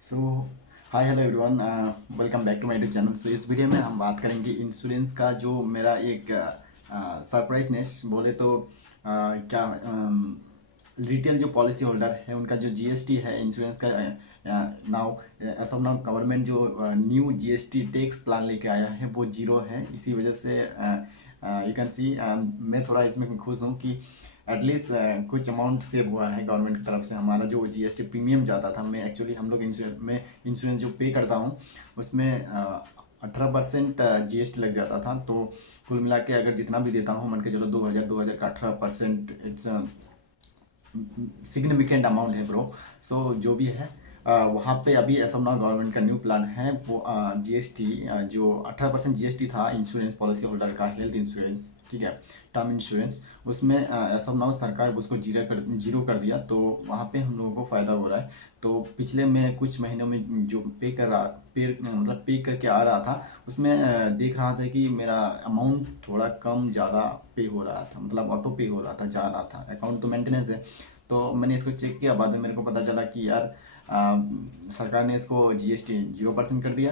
So hi hello everyone, welcome back to my YouTube channel. So इस video में हम बात करेंगे इंश्योरेंस का। जो मेरा एक सरप्राइजनेस बोले तो क्या रिटेल जो पॉलिसी होल्डर है उनका जो जीएसटी है इंश्योरेंस का, now as of now government जो न्यू जीएसटी टैक्स प्लान लेके आया है वो जीरो है। इसी वजह से यू कैन सी मैं थोड़ा इसमें खुश हूँ कि एटलीस्ट कुछ अमाउंट सेव हुआ है गवर्नमेंट की तरफ से। हमारा जो जीएसटी प्रीमियम जाता था, मैं एक्चुअली हम लोग इंश्योरेंस में इंश्योरेंस जो पे करता हूँ उसमें 18% जीएसटी लग जाता था। तो कुल मिला के अगर जितना भी देता हूँ, मान के चलो 2000 का 18%, इट्स सिग्निफिकेंट अमाउंट है ब्रो। सो जो भी है वहाँ पे अभी ऐसा ना गवर्नमेंट का न्यू प्लान है वो जीएसटी जो 18% जीएसटी था इंश्योरेंस पॉलिसी होल्डर का, हेल्थ इंश्योरेंस, ठीक है, टर्म इंश्योरेंस, उसमें ऐसा ना सरकार उसको जीरो कर दिया। तो वहाँ पे हम लोगों को फ़ायदा हो रहा है। तो पिछले में कुछ महीनों में जो पे करके आ रहा था उसमें देख रहा था कि मेरा अमाउंट थोड़ा कम ज़्यादा पे हो रहा था, मतलब ऑटो पे हो रहा था, जा रहा था। अकाउंट तो मेंटेनेंस है। तो मैंने इसको चेक किया, बाद में मेरे को पता चला कि यार सरकार ने इसको जीएसटी 0% कर दिया।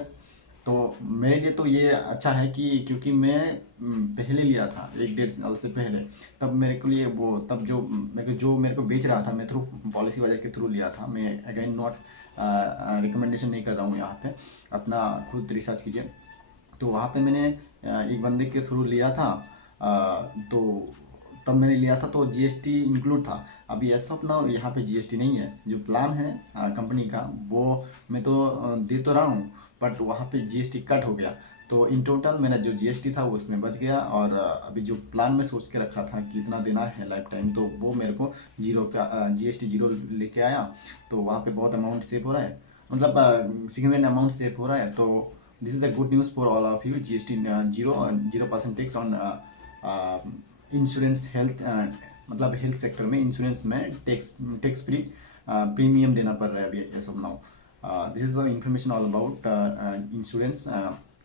तो मेरे लिए तो ये अच्छा है कि क्योंकि मैं पहले लिया था 1 डेढ़ साल से पहले, तब मेरे को लिए वो तब जो मेरे को बेच रहा था, मैं थ्रू पॉलिसी वाले के थ्रू लिया था। मैं अगेन नॉट रिकमेंडेशन नहीं कर रहा हूँ यहाँ पे, अपना खुद रिसर्च कीजिए। तो वहाँ पे मैंने एक बंदे के थ्रू लिया था। तो तब मैंने लिया था तो जीएसटी इंक्लूड था। अभी ऐसा अपना यहाँ पे जीएसटी नहीं है। जो प्लान है कंपनी का वो मैं तो दे तो रहा हूँ, बट वहाँ पे जीएसटी कट हो गया। तो इन टोटल मेरा जो जीएसटी था वो उसमें बच गया। और अभी जो प्लान में सोच के रखा था कि इतना देना है लाइफ टाइम, तो वो मेरे को जीरो का जीएसटी जीरो लेके आया। तो वहाँ पे बहुत अमाउंट सेव हो रहा है, मतलब सिग्निफिकेंट अमाउंट सेव हो रहा है। तो this is the good news for all of you. GST zero 0% tax on insurance health, मतलब हेल्थ सेक्टर में इंश्योरेंस में टैक्स फ्री प्रीमियम देना पड़ रहा है अभी as of now. This is information all about insurance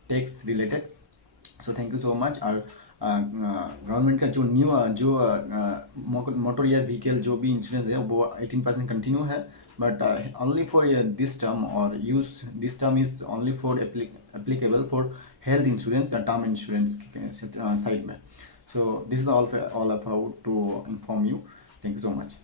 tax related. So thank you so much. और government का जो न्यू जो मोटर या व्हीकल जो भी इंश्योरेंस है वो 18% कंटिन्यू है, but only for this term, और use this term is only for applicable for health insurance या टर्म इंश्योरेंस साइड में। So this is all about to inform you. Thank you so much.